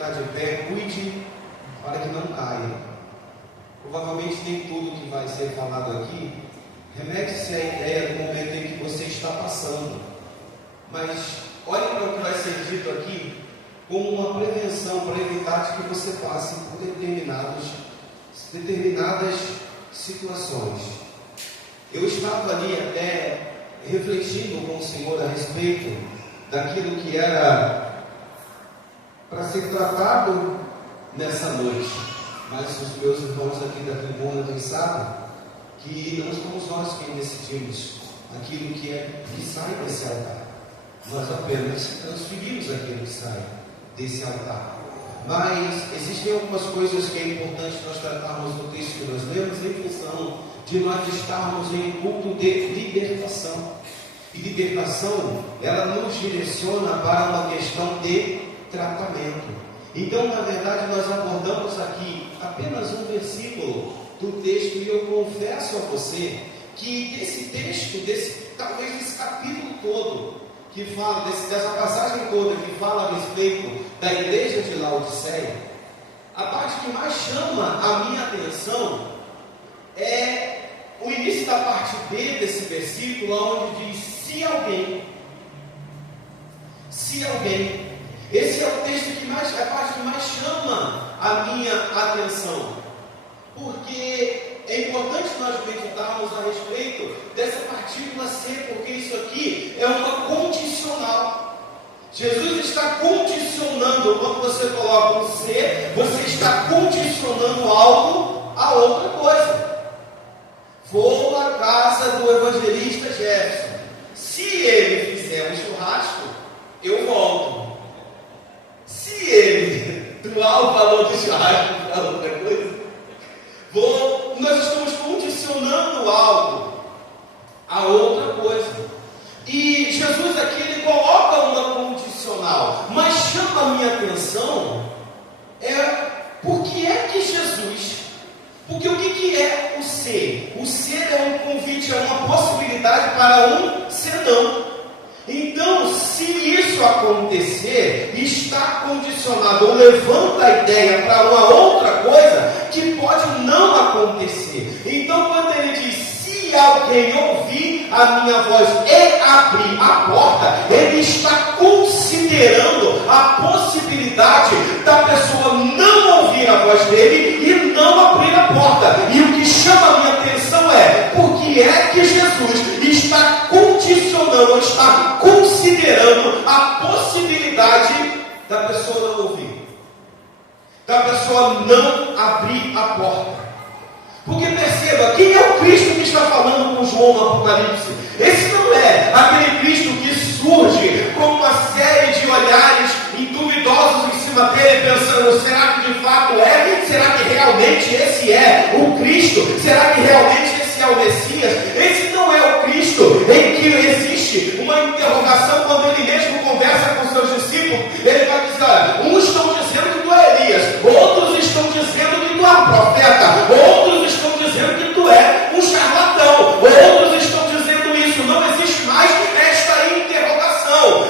está de pé, cuide para que não caia. Provavelmente nem tudo que vai ser falado aqui remete-se à ideia do momento em que você está passando. Mas olhe para o que vai ser dito aqui como uma prevenção para evitar que você passe por determinadas situações. Eu estava ali até refletindo com o Senhor a respeito daquilo que era para ser tratado nessa noite. Mas os meus irmãos aqui da tribuna também sabem que não somos nós quem decidimos aquilo que sai desse altar. Nós apenas transferimos aquilo que sai desse altar. Mas existem algumas coisas que é importante nós tratarmos no texto que nós lemos em função de nós estarmos em um culto de libertação. E libertação, ela nos direciona para uma questão de tratamento. Então, na verdade, nós abordamos aqui apenas um versículo do texto, e eu confesso a você que esse texto, talvez desse capítulo todo, que fala, dessa passagem toda, que fala a respeito da igreja de Laodiceia, a parte que mais chama a minha atenção é o início da parte B desse versículo, onde diz: se alguém, esse é o texto que mais, a parte que mais chama a minha atenção, porque é importante nós meditarmos a respeito dessa partícula C, porque isso aqui é uma condicional. Jesus está condicionando, quando você coloca um C, você está condicionando algo a outra coisa. Vou à casa do evangelista Jefferson. Se ele fizer um churrasco, eu volto. Se ele doar o valor do churrasco para outra coisa, nós estamos condicionando algo a outra coisa. E Jesus aqui, ele coloca uma condicional, mas chama a minha atenção por que é que Jesus, porque o que é o ser? O ser é um convite, é uma possibilidade para um senão. Então, se isso acontecer, está condicionado, ou levanta a ideia para uma outra coisa que pode não acontecer. Então, quando ele diz: se alguém ouvir a minha voz e abrir a porta, ele está considerando a possibilidade da pessoa não ouvir a voz dele e não abrir a porta. E o que chama a minha atenção é: por que é que Jesus está condicionando, está considerando a possibilidade da pessoa não ouvir, da pessoa não abrir a porta? Porque perceba, quem é o Cristo que está falando com João no Apocalipse? Esse não é aquele Cristo que surge com uma série de olhares duvidosos em cima dele, pensando: será que de fato é? Será que realmente esse é o Cristo? Será que realmente esse é o Messias? Esse não é o Cristo em que existe uma interrogação. Quando ele mesmo conversa com seus discípulos, ele vai dizer: olha, uns estão dizendo que tu é Elias, outros estão dizendo que tu é um profeta, outros estão dizendo que tu é um charlatão, outros estão dizendo isso. Não existe mais esta interrogação.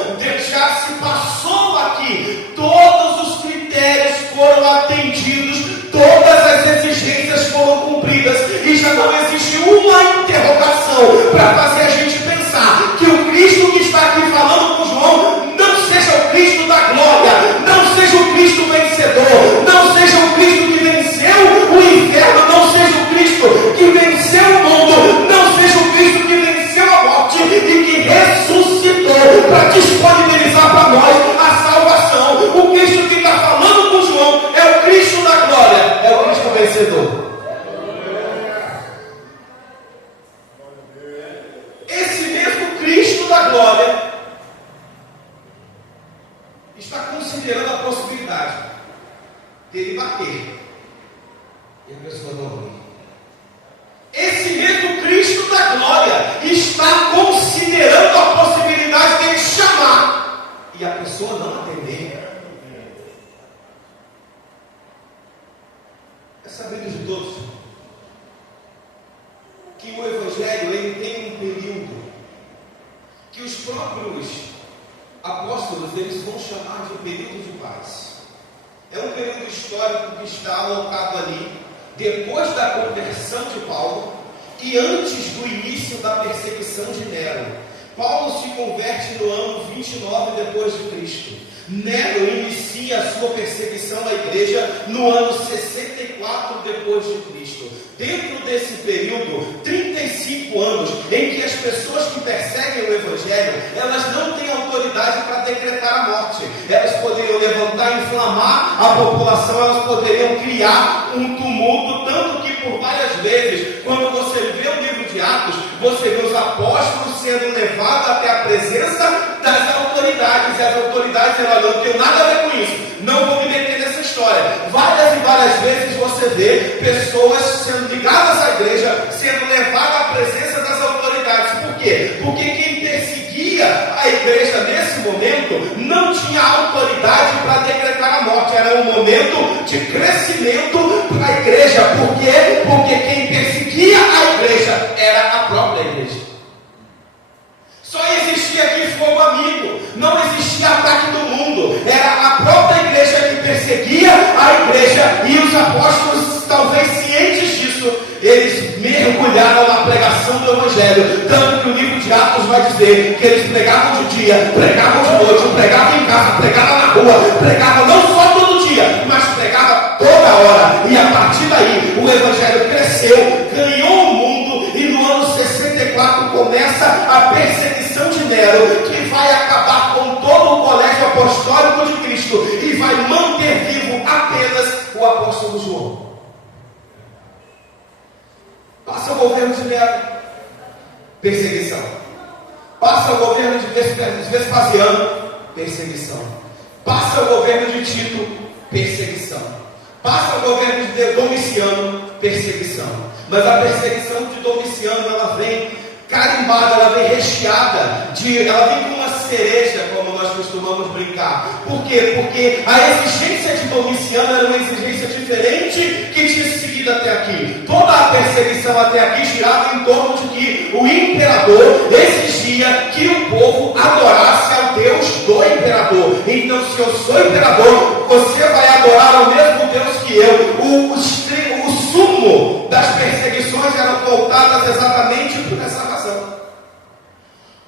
Já se passou aqui, todos os critérios foram atendidos, todas as exigências foram cumpridas, e já não existe uma interrogação para fazer a gente pensar que o Cristo que está aqui falando com João não seja o Cristo da glória, não seja o Cristo vencedor, não seja o Cristo que venceu o inferno, não seja o Cristo que venceu o mundo, não seja o Cristo que venceu a morte e que ressuscitou para disponibilizar para nós a salvação. O Cristo que está falando com João é o Cristo da glória, é o Cristo vencedor. Esse mesmo Cristo da glória está considerando a possibilidade dele bater e a pessoa não ouvir. Esse mesmo Cristo da glória está considerando a possibilidade dele chamar e a pessoa não atender. É sabido de todos que o Evangelho ele tem um período que os próprios apóstolos eles vão chamar de período de paz. período histórico que está alocado ali, depois da conversão de Paulo e antes do início da perseguição de Nero. Paulo se converte no ano 29 depois de Cristo. Nero inicia a sua perseguição à igreja no ano 64 depois de Cristo. Dentro desse período, 35 anos, em que as pessoas que perseguem o Evangelho, elas não têm autoridade para decretar a morte. Elas poderiam levantar e inflamar a população, elas poderiam criar um tumulto, tanto que por várias vezes, quando você vê o livro de Atos, você vê os apóstolos sendo levados até a presença das autoridades, e as autoridades elas não têm nada a ver com isso, não vou me meter nessa história. Várias e várias vezes você vê pessoas sendo ligadas à igreja, sendo levadas à presença das autoridades. Por quê? Porque quem perseguia a igreja nesse momento não tinha autoridade para decretar a morte. Era um momento de crescimento para a igreja. Por quê? Porque quem perseguia a igreja era a própria igreja. Só existia aqui fogo amigo, não existia ataque do mundo, era a própria igreja que perseguia a igreja, e os apóstolos, talvez cientes disso, eles mergulharam na pregação do Evangelho, tanto que o livro de Atos vai dizer que eles pregavam de dia, pregavam de noite, pregavam em casa, pregavam na rua, pregavam não só todo dia, mas pregavam toda hora, e a partir daí o Evangelho cresceu, ganhou o mundo, e no ano 64 começa a perseguição de Nero, que vai acabar com todo o colégio apostólico de Cristo e vai manter vivo apenas o apóstolo João. Passa o governo de Nero, perseguição. Passa o governo de Vespasiano, perseguição. Passa o governo de Tito, perseguição. Passa o governo de Domiciano, perseguição. Mas a perseguição de Domiciano, ela vem carimbada, ela vem recheada, ela vem com uma cereja, como nós costumamos brincar. Por quê? Porque a exigência de Domiciano era uma exigência diferente que tinha seguido até aqui. Toda a perseguição até aqui girava em torno de que o imperador exigia que o povo adorasse ao Deus do imperador. Então, se eu sou imperador, você vai adorar ao mesmo Deus que eu. O sumo das perseguições eram voltadas exatamente por essa razão.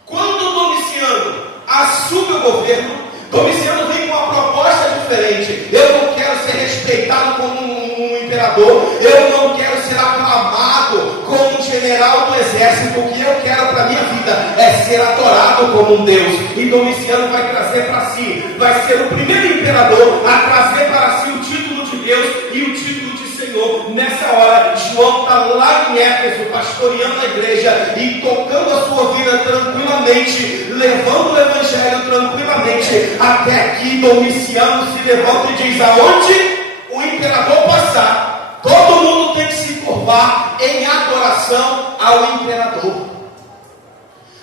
Quando Domiciano assume o governo, Domiciano vem com uma proposta diferente. Eu não quero ser respeitado como um imperador, eu não quero ser aclamado como um general do exército. O que eu quero para a minha vida é ser adorado como um Deus. E Domiciano vai trazer para si, vai ser o primeiro imperador a trazer para si o título de Deus e o título de Senhor. Nessa hora, João está lá em Éfeso, pastoreando a igreja e tocando a sua vida tranquilamente, levando o evangelho tranquilamente, até que Domiciano se levanta e diz: aonde o imperador passar, todo mundo tem que se curvar em adoração ao imperador.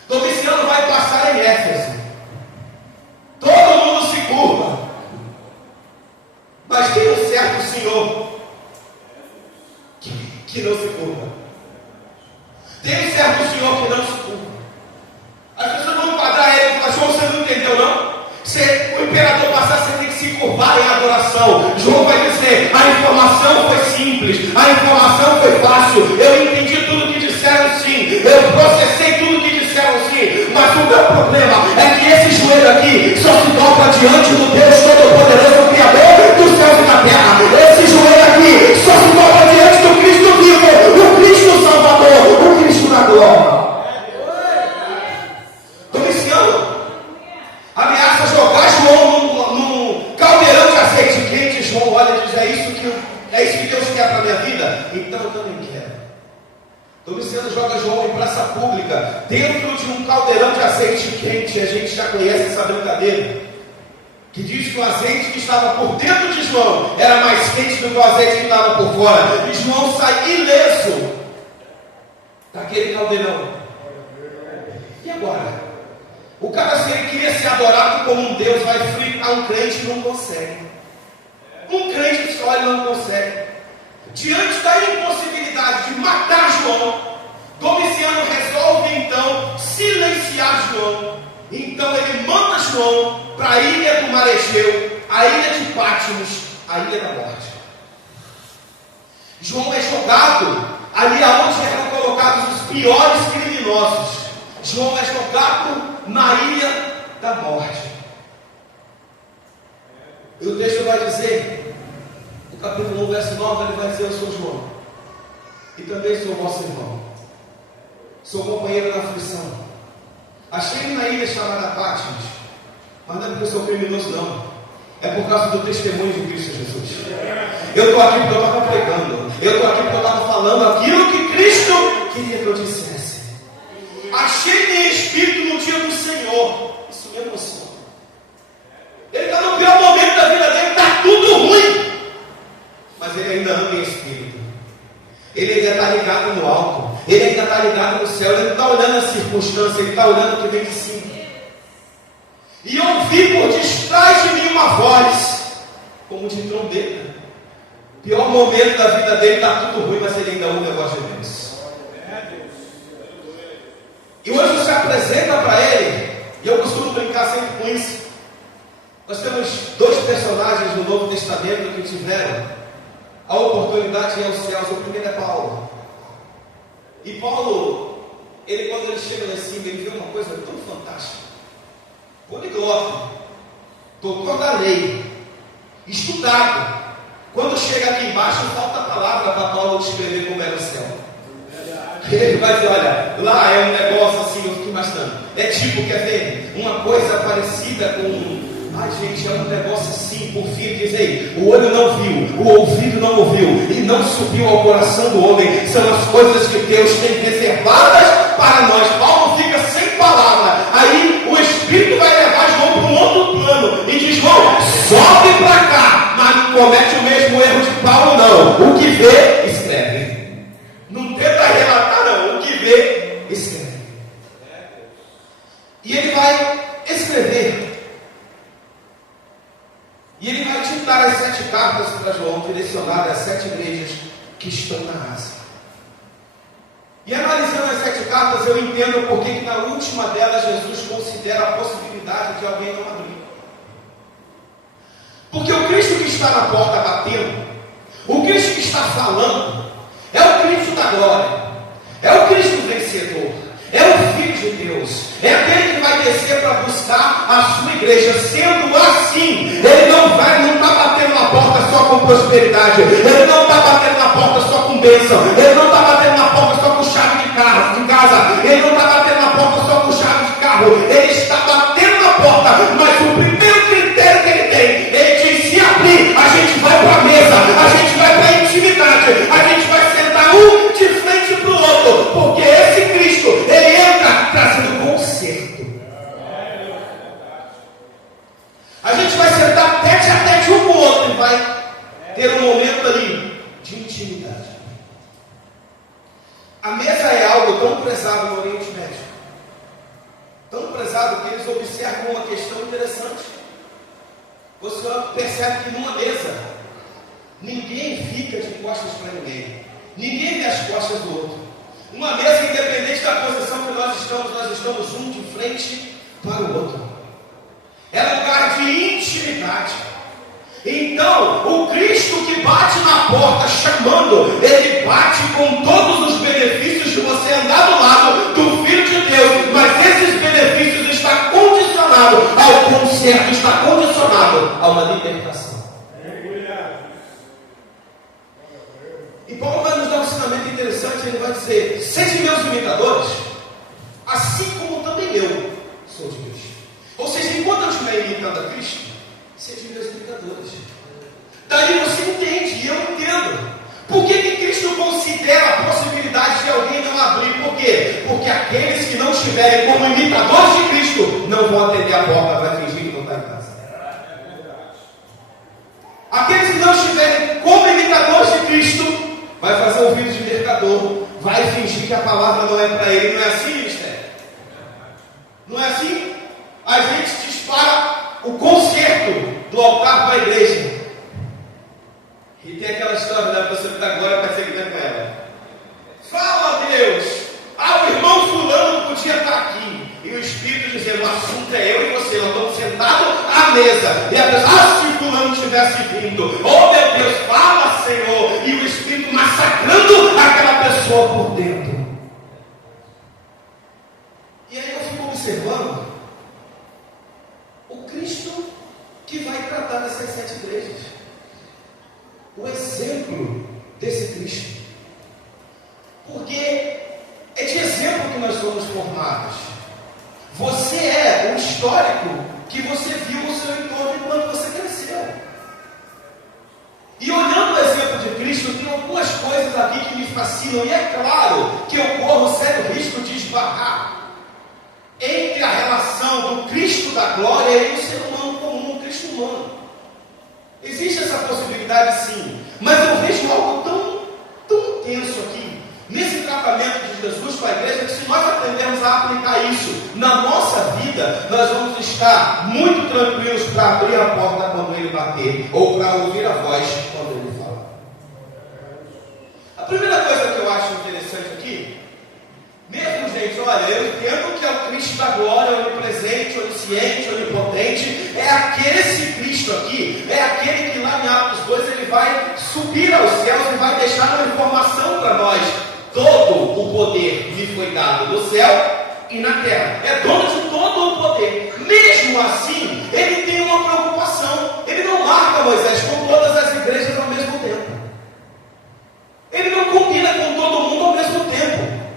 Domiciano vai passar em Éfeso, todo mundo se curva, mas tem um certo senhor que não se curva. Tem um certo senhor que não se curva. As pessoas vão enquadrar ele e falar: João, você não entendeu não? Se o imperador passar, você tem que se curvar em adoração. João vai dizer: a informação foi simples, a informação foi fácil, eu entendi tudo que disseram sim, eu processei tudo que disseram sim, mas o meu problema é que esse joelho aqui só se dobra diante do Deus Todo-Poderoso, Criador dos céus e da terra. Esse joelho aqui só se dobra diante do Cristo vivo, o Cristo Salvador, o Cristo da glória. Domiciano ameaça jogar João num caldeirão de azeite quente. João olha e diz: é isso que Deus quer para a minha vida? Então eu também quero. Domiciano joga João em praça pública, dentro de um caldeirão de azeite quente. A gente já conhece essa brincadeira, que diz que o azeite que estava por dentro de João era mais quente do que o azeite que estava por fora. E João sai ileso daquele caldeirão. E agora? O cara, se ele queria ser adorado como um Deus, vai fritar um crente e não consegue. Um crente que só ele não consegue. Diante da impossibilidade de matar João, Domiciano resolve então silenciar João. Então ele manda João para a ilha do Mar Egeu, a ilha de Patmos, à ilha da morte. João é jogado ali aonde eram colocados os piores criminosos. João é jogado na ilha da morte. E o texto vai dizer, no capítulo 1, verso 9, ele vai dizer: eu sou João, e também sou vosso irmão, sou companheiro na aflição. Achei-me na ilha chamada Patmos, mas não é porque eu sou criminoso, não. É por causa do testemunho de Cristo Jesus. Eu estou aqui porque eu estava pregando. Eu estou aqui porque eu estava falando aquilo que Cristo queria que eu dissesse. Achei-me em espírito no dia do Senhor. Isso me emociona. Ele está no pior momento da vida dele, está tudo ruim, mas ele ainda anda em espírito. Ele ainda está ligado no alto. Ele ainda está ligado no céu. Ele não está olhando a circunstância, ele está olhando o que vem de cima. E ouvi por detrás de mim uma voz, como de trombeta. Pior momento da vida dele, está tudo ruim, mas ele ainda ouve a voz de Deus. E o anjo se apresenta para ele, e eu costumo brincar sempre com isso. Nós temos dois personagens no Novo Testamento que tiveram a oportunidade de ir aos céus. O primeiro é Paulo. E Paulo, quando ele chega lá em cima, ele vê uma coisa tão fantástica. Poliglota, doutor da lei, estudado. Quando chega aqui embaixo, falta a palavra para Paulo descrever como era o céu. Ele vai dizer: olha, lá é um negócio assim, eu fico imaginando. É tipo, quer ver? Uma coisa parecida com... Ai, gente, é um negócio assim, por fim, diz aí: o olho não viu, o ouvido não ouviu, e não subiu ao coração do homem. São as coisas que Deus tem reservadas para nós. Paulo fica sem palavra. Aí o Espírito vai levar João para um outro plano e diz: João, sobe para cá. Mas não comete o mesmo erro de Paulo, não. O que vê, escreve. Não tenta relatar, não. O que vê, escreve. E ele vai escrever. E ele vai ditar as 7 cartas para João, direcionadas às 7 igrejas que estão na Ásia. E analisando as 7 cartas, eu entendo porque que na última delas Jesus considera a possibilidade de alguém não abrir. Porque o Cristo que está na porta batendo, o Cristo que está falando, é o Cristo da glória, é o Cristo vencedor, é o Filho de Deus, é aquele que vai descer para buscar a sua igreja. Sendo assim, ele não está batendo na porta só com prosperidade, ele não está batendo na porta só com bênção, ele não está batendo na porta só com chave de casa, ele não está batendo na porta só com chave de carro, ele está batendo na porta, mas o primeiro critério que ele tem, ele diz: se abrir, a gente vai para a mesa, a gente vai para a intimidade, a gente vai sentar um de frente para o outro, porque esse Cristo, ele entra trazendo conserto. A gente vai sentar tete a tete um com o outro e vai ter um momento ali de intimidade. A mesa é algo tão prezado no Oriente Médio, tão prezado que eles observam uma questão interessante. Você percebe que numa mesa ninguém fica de costas para ninguém, ninguém vê as costas do outro. Uma mesa, independente da posição que nós estamos um de frente para o outro. É lugar de intimidade. Então, o Cristo que bate na porta chamando, ele bate com todos os benefícios de você andar do lado do Filho de Deus, mas esses benefícios estão condicionados ao conserto, está condicionado a uma libertação. E Paulo vai nos dar um ensinamento interessante. Ele vai dizer: sede meus imitadores, assim como também eu sou de Cristo. Ou seja, enquanto eu estiver imitando a Cristo, sede meus imitadores. Daí você entende, e eu entendo. Por que Cristo considera a possibilidade de alguém não abrir? Por quê? Porque aqueles que não estiverem como imitadores de Cristo não vão atender a porta, vai fingir que não está em casa. Aqueles que não estiverem como imitadores de Cristo vai fazer um vídeo de mercador, vai fingir que a palavra não é para ele. Não é assim, ministério? Não é assim? A gente dispara o concerto do altar para a igreja. E tem aquela história da pessoa que está agora perseguindo com ela. Fala, Deus! O irmão fulano podia estar aqui. E o Espírito dizendo: o assunto é eu e você, nós estamos sentados à mesa. E a pessoa: se fulano tivesse vindo, Oh meu Deus, fala Senhor, e o Espírito massacrando aquela pessoa por dentro. E aí eu fico observando o Cristo que vai tratar dessas 7 igrejas, o exemplo desse Cristo, porque é de exemplo que nós somos formados. Você é o histórico que você viu no seu entorno enquanto você cresceu. E olhando o exemplo de Cristo, tem algumas coisas aqui que me fascinam, e é claro que eu corro sério risco de esbarrar entre a relação do Cristo da glória e o ser humano comum, o Cristo humano. Existe essa possibilidade sim, mas eu vejo algo tão intenso aqui, nesse tratamento de Jesus com a igreja, que se nós aprendermos a aplicar isso na nossa vida, nós vamos estar muito tranquilos para abrir a porta quando ele bater, ou para ouvir a voz quando ele fala. A primeira coisa que eu acho interessante aqui, mesmo gente, olha, eu entendo que é o Cristo da glória, onipresente, onisciente, onipotente, esse Cristo aqui, é aquele que lá em Atos 2 ele vai subir aos céus e vai deixar uma informação para nós. Todo o poder me foi dado no céu e na terra. É dono de todo o poder. Mesmo assim, ele tem uma preocupação. Ele não marca Moisés com todas as igrejas ao mesmo tempo. Ele não combina com todo mundo ao mesmo tempo.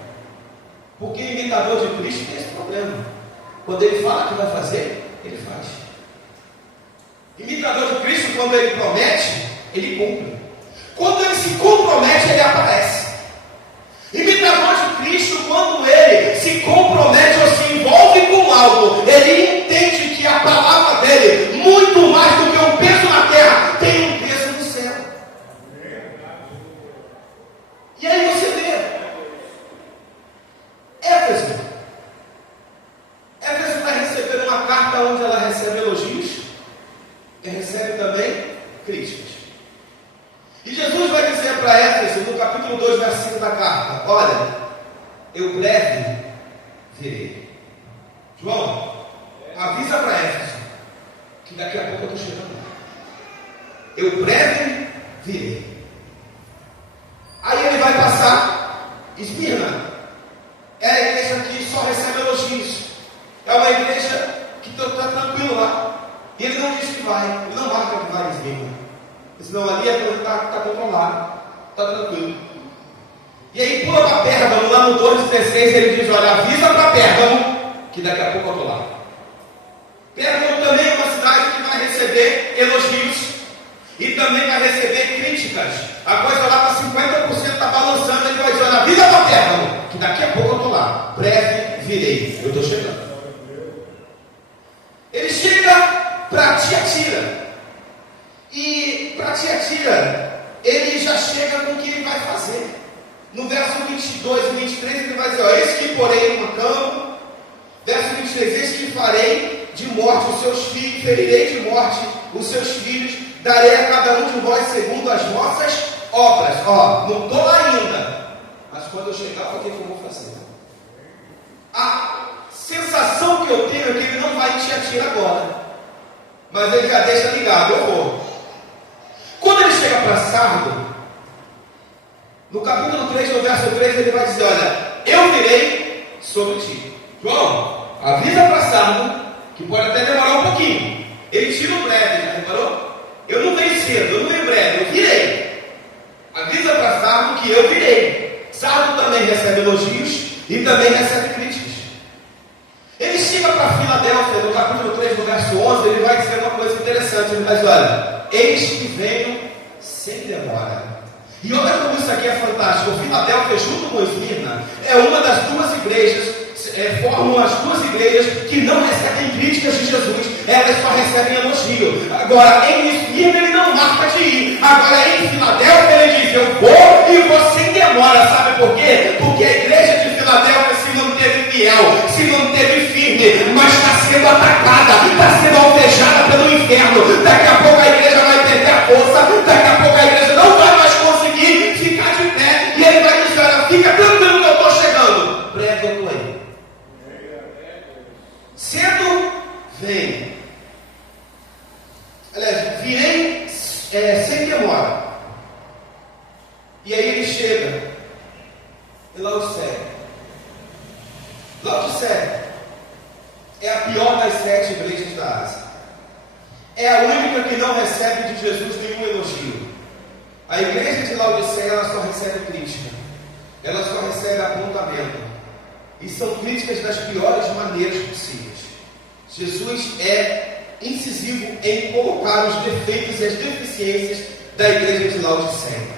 Porque o imitador de Cristo tem esse problema. Quando ele fala que vai fazer, ele faz. Imitador de Cristo, quando ele promete, ele cumpre. Quando ele se compromete, ele aparece. Imitador de Cristo, quando ele se compromete ou se envolve com algo, ele entende que a palavra dele, muito mais do que um peso na terra, tem um peso no céu. E aí você vê Éfeso vai receber uma carta onde ela recebe elogios e recebe também críticas. E Jesus vai dizer para Éfeso, no capítulo 2, versículo da carta: olha, eu breve virei. João, avisa para Éfeso que daqui a pouco eu estou chegando lá. Eu breve virei. Aí ele vai passar Esmirna. É a igreja que só recebe elogios. É uma igreja que está tranquilo lá. E ele não diz que vai, ele não marca que vai Esmirna. Senão ali a coisa está controlada, está tranquilo. E aí pula para Pérgamo, lá no 2,16, ele diz: olha, avisa para Pérgamo que daqui a pouco eu estou lá. Pérgamo também é uma cidade que vai receber elogios e também vai receber críticas. A coisa lá está 50%, está balançando. Ele vai dizer: olha, avisa para Pérgamo que daqui a pouco eu estou lá. Breve virei, eu estou chegando. Ele chega para Tiatira. E para Tiatira, ele já chega com o que ele vai fazer. No verso 22 e 23, ele vai dizer: ó, eis que porei um campo. Verso 23, eis que farei de morte os seus filhos, ferirei de morte os seus filhos, darei a cada um de vós segundo as vossas obras. Ó, não estou lá ainda, mas quando eu chegar, o que eu vou fazer? A sensação que eu tenho é que ele não vai em Tiatira agora, mas ele já deixa ligado: eu vou. Quando ele chega para Sardo, no capítulo 3, no verso 3, ele vai dizer: olha, eu virei sobre ti. João, avisa para Sardo, que pode até demorar um pouquinho. Ele tira o breve, já reparou? Eu não venho cedo, eu não venho breve, eu virei. Avisa para Sardo que eu virei. Sardo também recebe elogios e também recebe críticas. Ele chega para Filadélfia, no capítulo 3, no verso 11, ele vai dizer uma coisa interessante. Ele vai dizer: olha, eis que venho sem demora. E olha como isso aqui é fantástico. Filadélfia, junto com Esmirna, é uma das duas igrejas, formam as duas igrejas que não recebem críticas de Jesus, elas só recebem elogio. Agora, em Esmirna ele não marca de ir. Agora, em Filadélfia ele diz: eu vou e vou sem demora. Sabe por quê? Porque a igreja de Filadélfia se manteve fiel, se manteve firme, mas está sendo atacada, está sendo alvejada pelo inferno. Daqui a pouco a igreja vai perder a força, daqui a pouco a igreja não vai mais conseguir ficar de pé, e ele vai dizer: olha, fica tranquilo que eu estou chegando. Breve eu estou aí. Cedo vem. Aliás, virei sem demora. E aí ele chega em Laodiceia. Laodiceia é a pior das 7 igrejas da Ásia. É a única que não recebe de Jesus nenhum elogio. A igreja de Laodiceia, ela só recebe crítica. Ela só recebe apontamento. E são críticas das piores maneiras possíveis. Jesus é incisivo em colocar os defeitos e as deficiências da igreja de Laodiceia.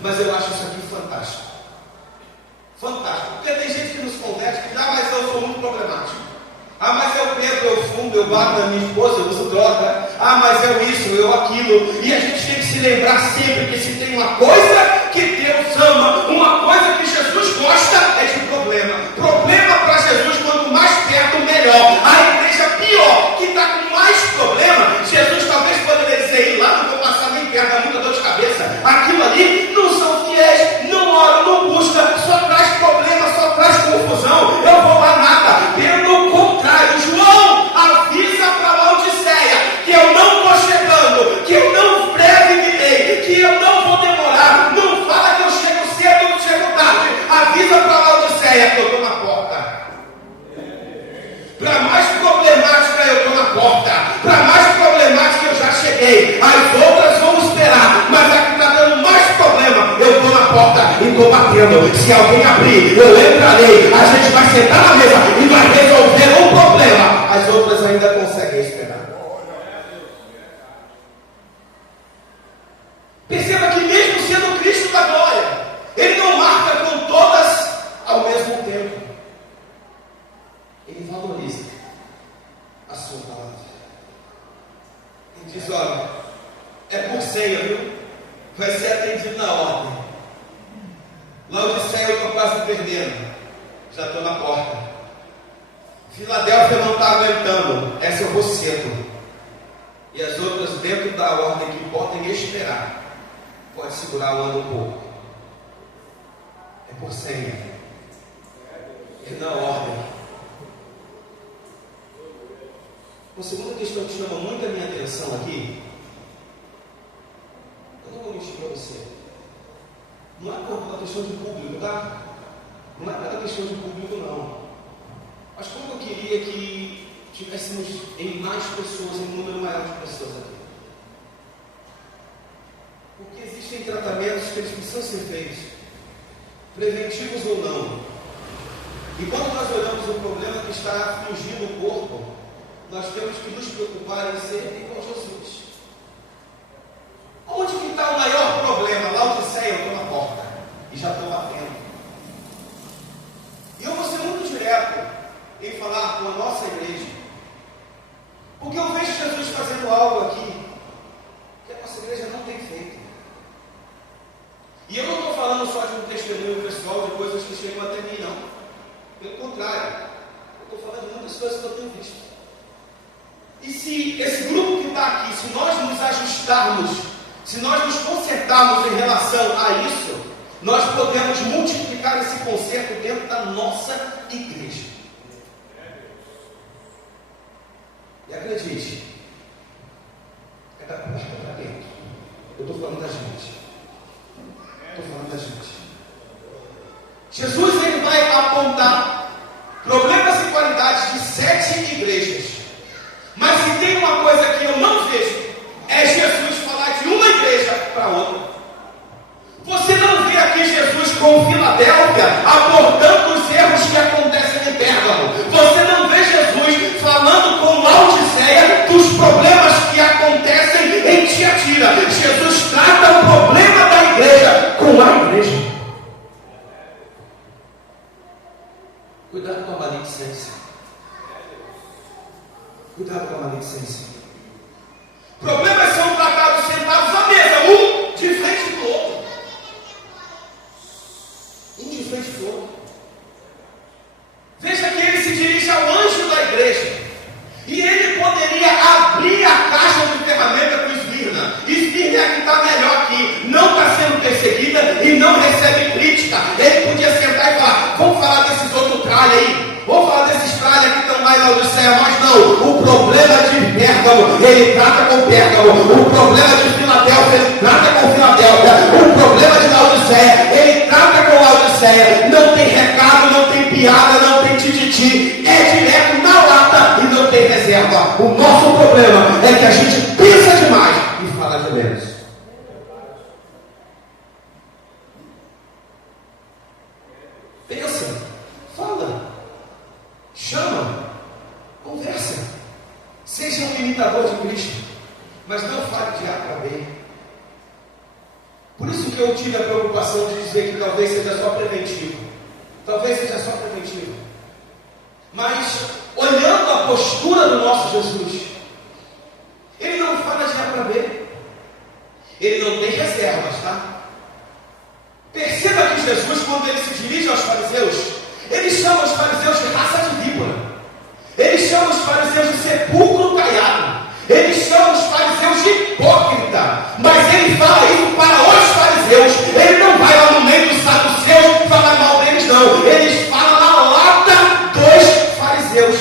Mas eu acho isso aqui fantástico. Fantástico. Porque tem gente que nos converte que, mas eu sou muito problemático. Mas eu bebo, eu fumo, eu bato na minha esposa, eu uso droga. Mas eu isso, eu aquilo. E a gente tem que se lembrar sempre que se tem uma coisa que Deus ama, uma coisa que Jesus gosta, é de problema. Problema para Jesus, quanto mais perto, melhor. A igreja pior, que está com mais problema, Jesus talvez poderia dizer, lá não vou passar nem perto, dá muita dor de cabeça. Aquilo ali não são fiéis, não oram, não buscam, só traz problema, só traz confusão. Eu vou lá nada. Pelo contrário, João avisa para Laodiceia que eu não estou chegando, que eu não breve virei, que eu não vou demorar. Não fala que eu chego cedo ou chego tarde. Avisa para Laodiceia que eu estou na porta. Para mais problemática eu estou na porta. Para mais problemática eu já cheguei. As outras vão esperar, mas a que está dando mais problema, eu estou na porta e estou batendo. Se alguém abrir, eu entrarei. A gente vai sentar na mesa e vai resolver um problema. As outras ainda conseguem esperar. Perceba que mesmo sendo Cristo da glória, Ele não marca com todas ao mesmo tempo. Ele valoriza a sua palavra. Ele diz, olha, é por ceia, viu? Vai ser atendido na ordem. Laodiceia eu estou quase perdendo. Já estou na porta. Filadélfia não está aguentando. Essa eu vou cedo. E as outras dentro da ordem que podem esperar. Pode segurar o ano um pouco. É por ceia. É na ordem. Uma segunda questão que chama muito a minha atenção aqui. Eu não vou mentir para você. Não é pela questão de público, tá? Não é pela questão de público, não. Mas como eu queria que tivéssemos em mais pessoas, em um número maior de pessoas aqui. Porque existem tratamentos que eles precisam ser feitos, preventivos ou não. E quando nós olhamos o problema que está afligindo o corpo, nós temos que nos preocupar em ser igual a Jesus. Onde que está o maior problema? Laodiceia, eu estou na porta e já estou batendo. E eu vou ser muito direto em falar com a nossa igreja, porque eu vejo Jesus fazendo algo aqui que a nossa igreja não tem feito. E eu não estou falando só de um testemunho pessoal, de coisas que chegam até mim, não. Pelo contrário, eu estou falando de muitas coisas que eu tenho visto. E se esse grupo que está aqui, se nós nos ajustarmos, se nós nos consertarmos em relação a isso, nós podemos multiplicar esse conserto dentro da nossa igreja. E acredite, é da porta para dentro. Eu estou falando da gente. Estou falando da gente. Jesus ele vai apontar problemas e qualidades de 7 igrejas. Mas se tem uma coisa que eu não vejo, é Jesus falar de uma igreja para outra. Você não vê aqui Jesus com Filadélfia abordando os erros que acontecem em Pérgamo. Você não vê Jesus falando com Laodiceia dos problemas que acontecem em Tiatira. Jesus trata o problema da igreja com a igreja. Cuidado com a maledicência. Cuidado com a maledicência. Problemas são tratados sentados à mesa, um de frente do outro. Um de frente do outro. Veja que ele se dirige ao anjo da igreja. E ele poderia abrir a caixa de ferramenta para Esmirna. Esmirna é a que está melhor aqui. Não está sendo perseguida e não recebe crítica. Ele podia sentar e falar, vamos falar desses outros tralhas aí. Vamos falar desses tralhas que estão lá em Laodiceia. Mas não. O O problema de Pérgamo, ele trata com Pérgamo. O problema de Filadélfia, ele trata com Filadélfia. O problema de Laodiceia, ele trata com Laodiceia. Não tem recado, não tem piada, não tem tititi. É direto na lata e não tem reserva. O nosso problema é que a gente pensa demais e fala de menos. Pensa, fala, chama, conversa. Seja um imitador de Cristo, mas não fale de A para B. Por isso que eu tive a preocupação de dizer que talvez seja só preventivo. Talvez seja só preventivo. Mas, olhando a postura do nosso Jesus, ele não fala de A para B. Ele não tem reservas, tá? Perceba que Jesus, quando ele se dirige aos fariseus, ele chama os fariseus de raça de víbora. Ele chama os fariseus de sepulcro caiado. Ele chama os fariseus de hipócrita. Mas ele fala isso para os fariseus. Ele não vai lá no meio dos saduceus falar mal deles, não. Ele fala na lata dos fariseus.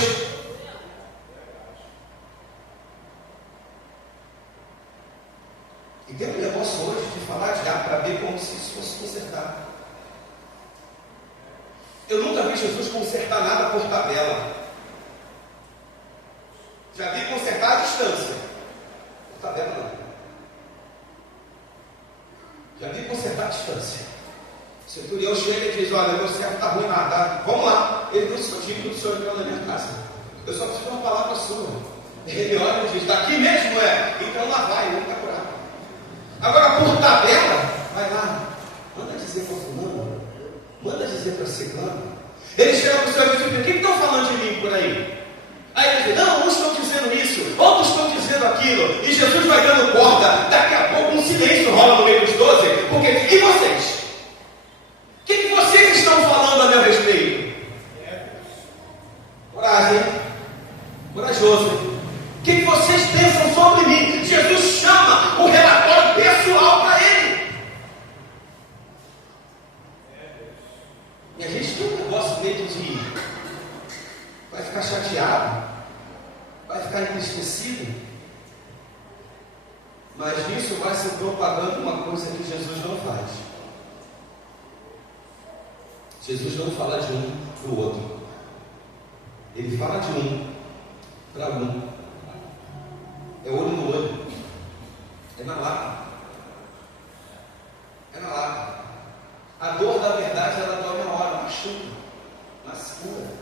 E tem um negócio hoje de falar de A para B como se isso fosse consertar. Eu nunca vi Jesus consertar nada por tabela. Já vi consertar a distância. Por tabela não. Já vi consertar a distância. O centurião chega e diz: olha, meu servo está ruim nada. Vamos lá. Ele não sou digno do senhor entrar na minha casa. Eu só preciso de uma palavra sua. Ele olha e diz: está aqui mesmo? É. Então lá vai, ele está curado. Agora, por tabela, vai lá. Manda dizer para fulano. Manda dizer para ciclano. Ele chega para o senhor e diz: o que estão falando de mim por aí? Aí ele diz: não, uns estão dizendo isso, outros estão dizendo aquilo. E Jesus vai dando corda. Daqui a pouco um silêncio rola no meio dos 12. Porque, e vocês? O que vocês estão falando a meu respeito? Coragem. Corajoso. O que vocês pensam sobre mim? Jesus chama o relatório pessoal para ele. E a gente tem um negócio meio de vai ficar chateado, vai ficar entristecido, mas nisso vai se propagando uma coisa que Jesus não faz. Jesus não fala de um para o outro. Ele fala de um para um. É olho no olho. É na lata. É na lata. A dor da verdade, ela dói na hora, machuca, mas cura.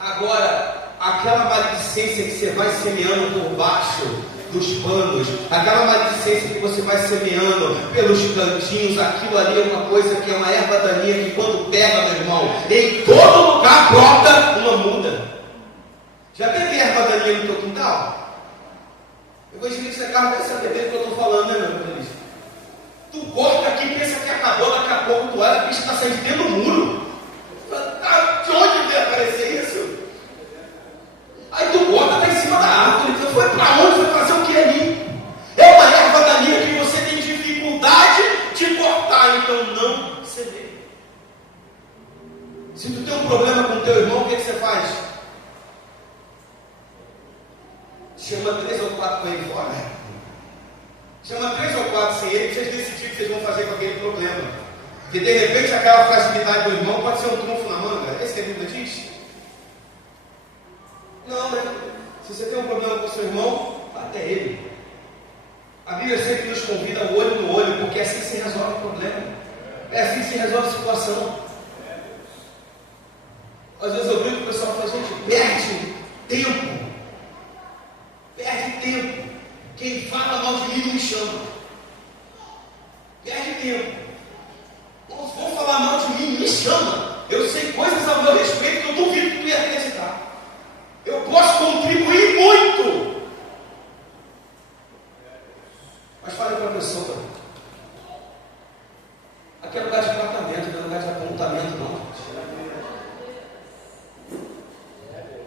Agora, aquela maledicência que você vai semeando por baixo dos panos, aquela maledicência que você vai semeando pelos cantinhos, aquilo ali é uma coisa que é uma erva daninha que quando pega, meu irmão, em todo lugar brota uma muda. Já teve erva daninha no teu quintal? Eu vou dizer que você carro vai saber do que eu estou falando, né, meu filho? Tu corta aqui, pensa que acabou, daqui a pouco tu olha, a bicha está saindo dentro do muro. De onde vai aparecer isso? Aí tu bota, está em cima da árvore. Então foi para onde? Foi fazer o que ali? É uma erva daninha que você tem dificuldade de cortar, então não semeia. Se tu tem um problema com o teu irmão, o que você faz? Chama 3 ou 4 para ele fora. Chama 3 ou 4 sem ele, para vocês decidirem o que vocês vão fazer com aquele problema. Porque de repente aquela fragilidade do irmão pode ser um trunfo na manga. É isso que a Bíblia diz? Não, né? Se você tem um problema com o seu irmão, vá até ele. A Bíblia sempre nos convida ao olho no olho, porque assim se resolve o problema. É assim que se resolve a situação. Às vezes eu brinco com o pessoal e falo: gente, perde tempo. Perde tempo. Quem fala mal de mim não me chama. Perde tempo. Não vou falar mal de mim, me chama. Eu sei coisas ao meu respeito que eu duvido que tu ia acreditar. Eu posso contribuir muito. Mas fale para a pessoa. Aqui é lugar de tratamento, não é lugar de apontamento, não.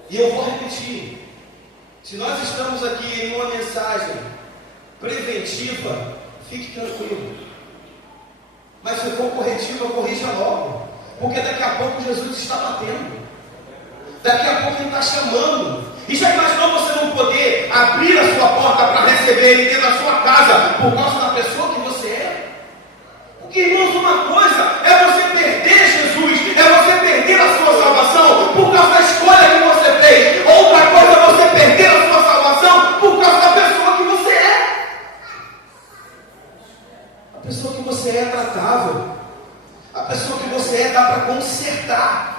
E eu vou repetir. Se nós estamos aqui em uma mensagem preventiva, fique tranquilo. Mas se for corretiva, corrija logo. Porque daqui a pouco Jesus está batendo. Daqui a pouco Ele está chamando. E já imaginou você não poder abrir a sua porta para receber ele dentro da sua casa por causa da pessoa que você é? Porque, irmãos, uma coisa é você perder Jesus, é você perder a sua salvação por causa da escolha que você fez. Outra coisa é você perder a sua salvação por causa da pessoa que você é. A pessoa que você é tratável. A pessoa que você é dá para consertar.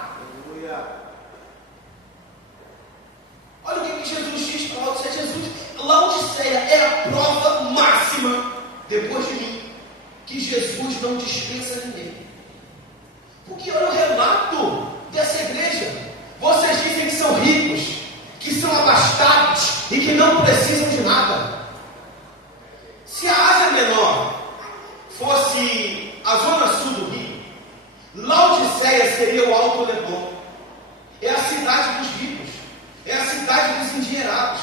Olha o que Jesus diz para Laodiceia. Jesus, Laodiceia é a prova máxima, depois de mim, que Jesus não dispensa ninguém. Porque olha o relato dessa igreja. Vocês dizem que são ricos, que são abastados e que não precisam de nada. Se a Ásia Menor fosse a zona sul do Rio, Laodiceia seria o Alto Leblon. É a cidade dos ricos, é a cidade dos endinheirados.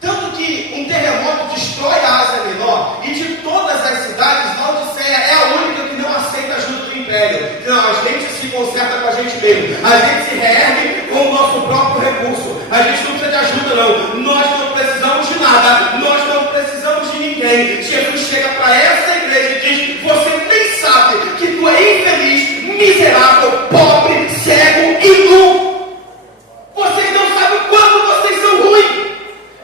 Tanto que um terremoto destrói a Ásia Menor, e de todas as cidades, Laodiceia é a única que não aceita ajuda do império. Não, a gente se conserta com a gente mesmo, a gente se reergue com o nosso próprio recurso, a gente não precisa de ajuda não, nós não precisamos de nada, nós não precisamos de ninguém. Jesus chega para essa igreja e diz: você nem sabe que tu é infeliz, miserável, pobre, cego e nu. Vocês não sabem o quanto vocês são ruins.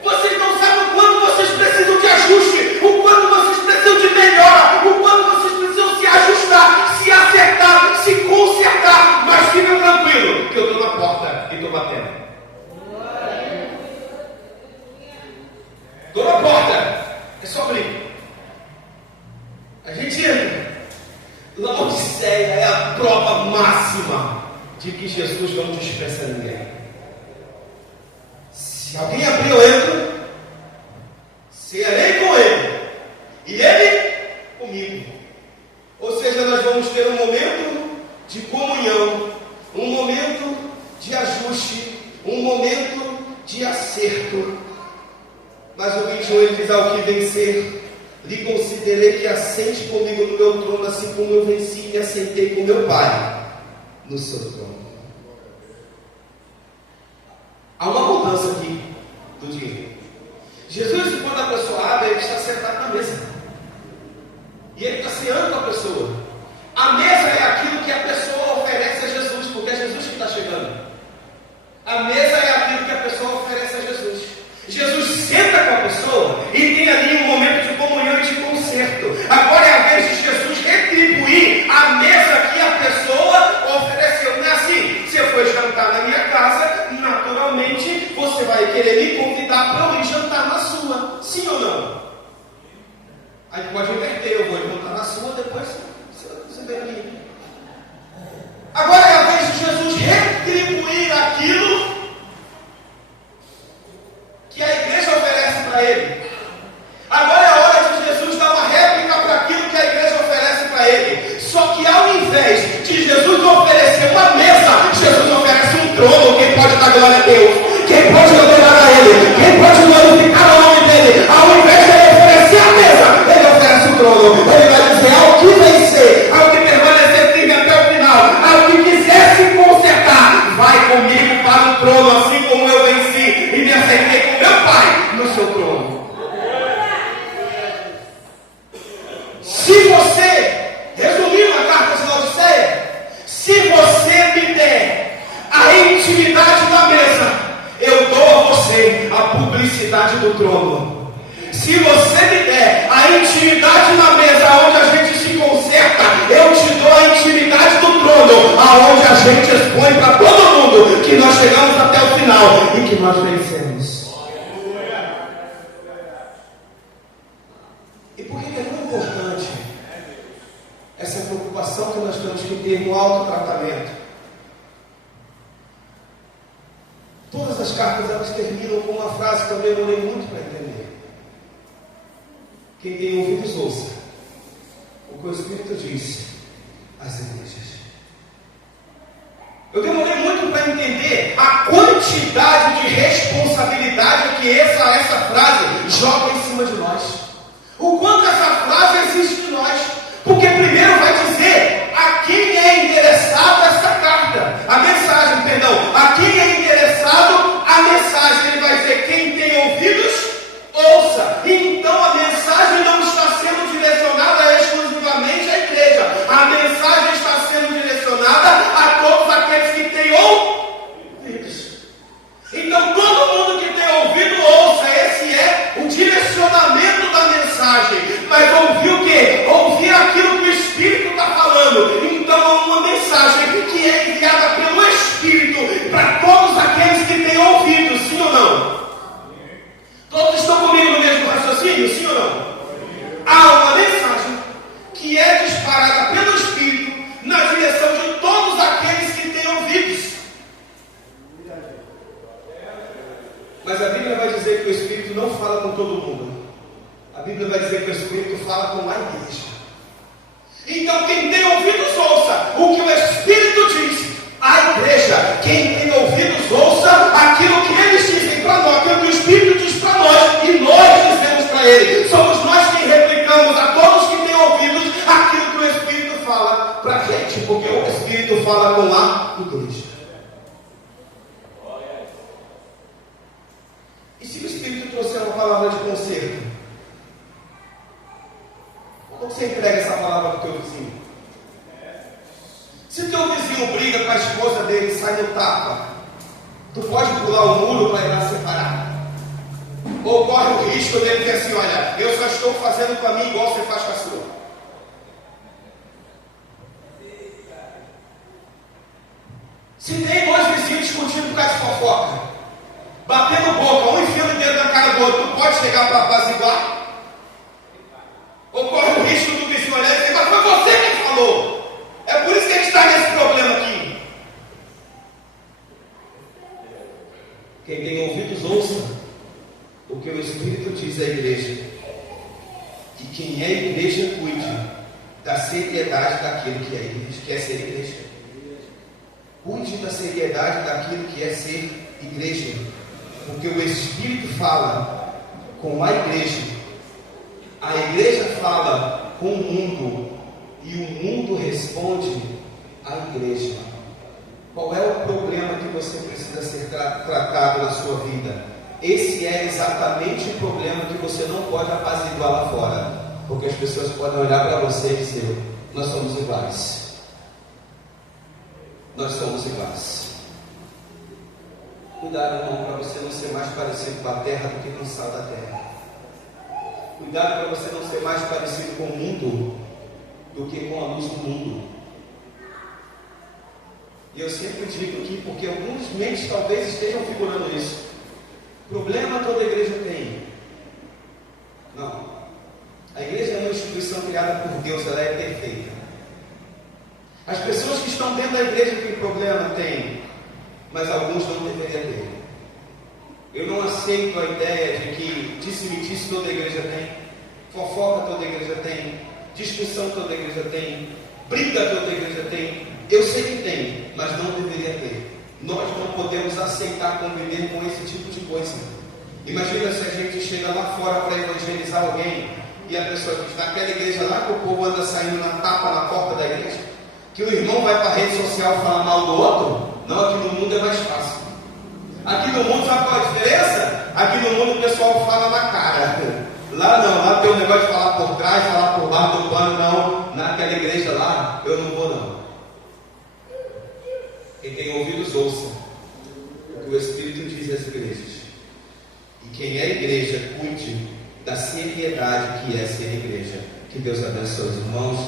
Vocês não sabem o quanto vocês precisam de ajuste, o quanto vocês precisam de melhora, o quanto vocês precisam se ajustar, se acertar, se consertar. Mas fica tranquilo, que eu estou na porta e estou batendo. Estou na porta, é só abrir. A gente entra. Laodiceia é a prova máxima de que Jesus não dispensa ninguém. Se alguém abrir, eu entro, cearei com ele, e ele comigo. Ou seja, nós vamos ter um momento de comunhão, um momento de ajuste, um momento de acerto. Mas o 21 ele diz: ao que vencer, lhe considerei que assente comigo no meu trono, assim como eu venci e me assentei com meu Pai no seu trono. Há uma mudança aqui do dinheiro. Jesus, quando a pessoa abre, ele está sentado na mesa. E ele está ceando com a pessoa. A mesa é aquilo que a pessoa oferece a Jesus, porque é Jesus que está chegando. A mesa é aquilo que a pessoa oferece a Jesus. Jesus senta com a pessoa e tem ali um momento de comunhão e de conserto. Agora é a vez de Jesus retribuir a mesa que a pessoa ofereceu. Não é assim: você foi jantar na minha casa, naturalmente você vai querer me convidar para eu ir jantar na sua. Sim ou não? Aí pode inverter: eu vou jantar na sua, depois você vem aqui. Agora é a vez de Jesus retribuir aquilo que a igreja oferece para ele. Agora é a hora de Jesus dar uma réplica para aquilo que a igreja oferece para ele. Só que ao invés de Jesus oferecer uma mesa, Jesus oferece um trono. Quem pode dar glória a Deus? Quem pode adorar a ele? Quem pode glorificar o nome dele? Ao invés de ele oferecer a mesa, ele oferece o trono. Ele vai dizer: ao que vencer, ao que permanecer firme até o final, ao que quiser se consertar, vai comigo para o trono, assim como eu venci e me assentei com meu Pai no seu trono. Se você, resumindo a carta de Laodiceia, se você me der a intimidade da mesa, eu dou a você a publicidade do trono. Se você me der a intimidade na mesa onde a gente se conserta, eu te dou a intimidade do trono, aonde a gente expõe para todo mundo que nós chegamos até o final e que nós vencemos. E por que é tão importante essa preocupação que nós temos que ter no autotratamento? Todas as cartas elas terminam com uma frase que eu demorei muito para entender. Quem tem ouvidos, ouça o que o Espírito diz às igrejas. Eu demorei muito para entender a quantidade de responsabilidade que essa frase joga em cima de nós. O quanto essa frase existe de nós. Porque primeiro vai dizer a quem é interessado essa carta, a mensagem, perdão, a quem é interessado a mensagem. Ele vai fala com todo mundo. A Bíblia vai dizer que o Espírito fala com a igreja. Então quem tem ouvidos ouça o que o Espírito diz à igreja. Quem tem ouvidos ouça aquilo que eles dizem para nós, aquilo que o Espírito diz para nós e nós dizemos para ele. Somos nós quem replicamos a todos que têm ouvidos aquilo que o Espírito fala para a gente, porque o Espírito fala com a igreja. E se o Espírito trouxer uma palavra de conserto? Como você entrega essa palavra para o teu vizinho? Se o teu vizinho briga com a esposa dele e sai no tapa, tu pode pular o muro para ir lá separar? Ou corre o risco dele dizer assim, olha, eu só estou fazendo com a minha igual você faz com a sua? Se tem dois vizinhos discutindo por causa de fofoca, batendo boca, um enfiando o dedo na cara do outro, tu pode chegar para apaziguar? Ou corre o risco do vizinho olhar e dizer, mas foi você que falou. É por isso que a gente está nesse problema aqui. Quem tem ouvidos ouça o que o Espírito diz à igreja. E quem é igreja cuide da seriedade daquilo que é igreja, que é ser igreja. Cuide da seriedade daquilo que é ser igreja. Porque o Espírito fala com a igreja. A igreja fala com o mundo e o mundo responde à igreja. Qual é o problema que você precisa ser tratado na sua vida? Esse é exatamente o problema que você não pode apaziguar lá fora, porque as pessoas podem olhar para você e dizer, nós somos iguais. Nós somos iguais. Cuidado, irmão, para você não ser mais parecido com a terra do que com o sal da terra. Cuidado para você não ser mais parecido com o mundo do que com a luz do mundo. E eu sempre digo aqui, porque alguns mentes talvez estejam figurando isso. Problema toda igreja tem. Não. A igreja é uma instituição criada por Deus, ela é perfeita. As pessoas que estão dentro da igreja têm problema? Tem. Mas alguns não deveriam ter. Eu não aceito a ideia de que disse-me-disse toda a igreja tem, fofoca toda a igreja tem, discussão toda a igreja tem, briga toda a igreja tem. Eu sei que tem, mas não deveria ter. Nós não podemos aceitar conviver com esse tipo de coisa. Imagina se a gente chega lá fora para evangelizar alguém e a pessoa diz, naquela igreja lá que o povo anda saindo na tapa na porta da igreja, que o irmão vai para a rede social falar mal do outro. Não, aqui no mundo é mais fácil. Aqui no mundo, sabe qual a diferença? Aqui no mundo o pessoal fala na cara. Lá não, lá tem um negócio de falar por trás, falar por baixo do pano. Não, naquela igreja lá, eu não vou não. Quem tem ouvidos, ouça o que o Espírito diz às igrejas. E quem é igreja, cuide da seriedade que é ser igreja. Que Deus abençoe os irmãos.